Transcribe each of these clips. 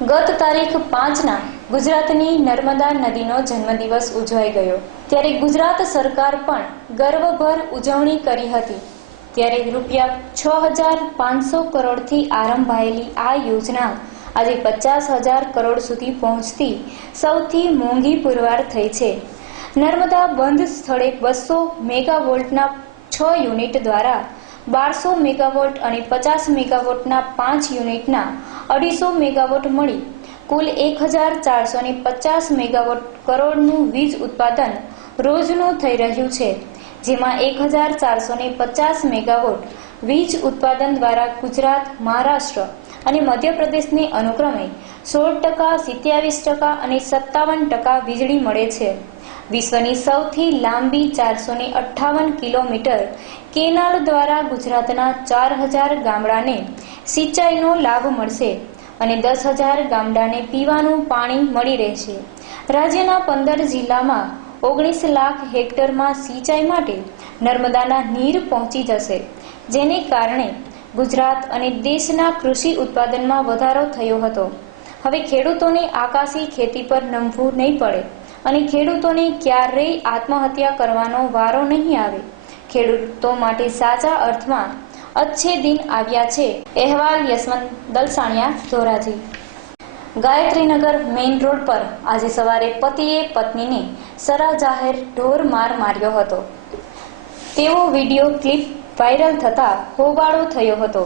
ગત તારીખ પાંચના ગુજરાતની નર્મદા નદીનો જન્મદિવસ ઉજવાઈ ગયો. ત્યારે ગુજરાત સરકાર પણ ગર્વભર ઉજવણી કરી હતી. ત્યારે રૂપિયા છ હજાર પાંચસો કરોડથી આરંભાયેલી આ યોજના આજે પચાસ હજાર કરોડ સુધી પહોંચતી સૌથી મોંઘી પુરવાર થઈ છે. નર્મદા બંધ સ્થળે બસો મેગાવોલ્ટના છ યુનિટ દ્વારા બારસો મેગાવોટ અને પચાસ મેગાવોટના પાંચ યુનિટના અઢીસો મેગાવોટ મળી. કુલ એક હજાર ચારસો ને પચાસ મેગાવોટ કરોડનું વીજ ઉત્પાદન રોજનું થઈ રહ્યું છે, જેમાં એક હજાર ચારસો ને પચાસ મેગાવોટ વીજ ઉત્પાદન દ્વારા ગુજરાત, મહારાષ્ટ્ર અને મધ્યપ્રદેશને અનુક્રમે સોળ ટકા, સિત્યાવીસ ટકા અને સત્તાવન ટકા વીજળી મળે છે. વિશ્વની સૌથી લાંબી ચારસો ને અઠ્ઠાવન કિલોમીટર કેનાલ દ્વારા ગુજરાતના ચાર હજાર ગામડાને સિંચાઈનો લાભ મળશે અને દસ હજાર ગામડાને પીવાનું પાણી મળી રહેશે. રાજ્યના પંદર જિલ્લામાં ઓગણીસ લાખ હેક્ટરમાં સિંચાઈ માટે નર્મદાના નીર પહોંચી જશે, જેને કારણે ગુજરાત અને દેશના કૃષિ ઉત્પાદનમાં વધારો થયો હતો. હવે ખેડૂતોને આકાશી ખેતી પર નમવું નહીં પડે અને ખેડૂતોને ક્યારેય આત્મહત્યા કરવાનો વારો નહીં આવે. ખેડૂતો માટે સાચા અર્થમાં અચ્છે દિન આવ્યા છે. અહેવાલ યશવંત દલસાણિયા, ધોરાજી. ગાયત્રીનગર મેઇન રોડ પર આજે સવારે પતિએ પત્નીને સરા જાહેર ઢોર માર માર્યો હતો. તેવો વીડિયો ક્લિપ વાયરલ થતા હોબાળો થયો હતો.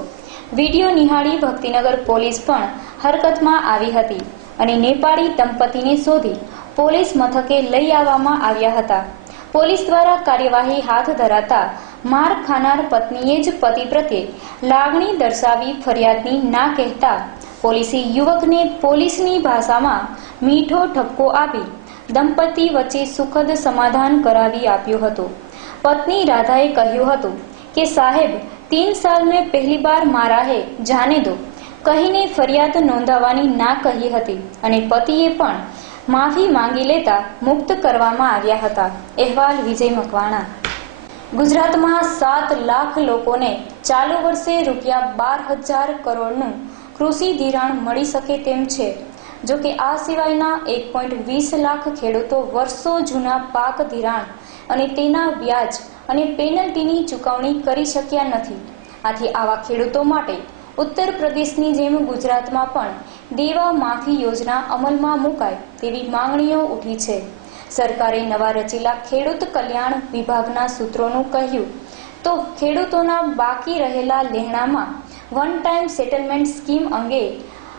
વીડિયો નિહાળી ભક્તિનગર પોલીસ પણ હરકતમાં આવી હતી અને નેપાળી દંપતીને શોધી પોલીસ મથકે લઈ આવવામાં આવ્યા હતા. પોલીસ દ્વારા કાર્યવાહી હાથ ધરાતા માર ખાનાર પત્નીએ જ પતિ પ્રત્યે લાગણી દર્શાવી ફરિયાદની ના કહેતા પોલીસે યુવકને પોલીસની ભાષામાં મીઠો ઠપકો આપી દંપતી વચ્ચે સુખદ સમાધાન કરાવી આપ્યું હતું. પત્ની રાધાએ કહ્યું હતું કે સાહેબ, તીન સાલ મેં પહેલી બાર મારા હે, જાને દો. કહીને ફરિયાદ નોંધાવાની ના કહી હતી અને પતિએ પણ માફી માંગી લેતા મુક્ત કરવામાં આવ્યા હતા. અહેવાલ વિજય મકવાણા. ગુજરાતમાં સાત લાખ લોકોને ચાલુ વર્ષે રૂપિયા બાર હજાર કરોડનું કૃષિ ધિરાણ મળી શકે તેમ છે. જો કે આ સિવાયના એક પોઈન્ટ વીસ લાખ ખેડૂતો વર્ષો જૂના પાક ધિરાણ અને તેના વ્યાજ અને પેનલ્ટીની ચૂકવણી કરી શક્યા નથી. આથી આવા ખેડૂતો માટે ઉત્તર પ્રદેશની જેમ ગુજરાતમાં પણ દેવા માફી યોજના અમલમાં મુકાય તેવી માંગણીઓ ઉઠી છે. સરકારે નવા રચેલા ખેડૂત કલ્યાણ વિભાગના સૂત્રોનું કહ્યું, તો ખેડૂતોના બાકી રહેલા લેણામાં વન ટાઈમ સેટલમેન્ટ સ્કીમ અંગે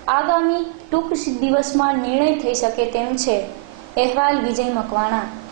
આગામી ટૂંક દિવસમાં નિર્ણય થઈ શકે તેમ છે. અહેવાલ વિજય મકવાણા.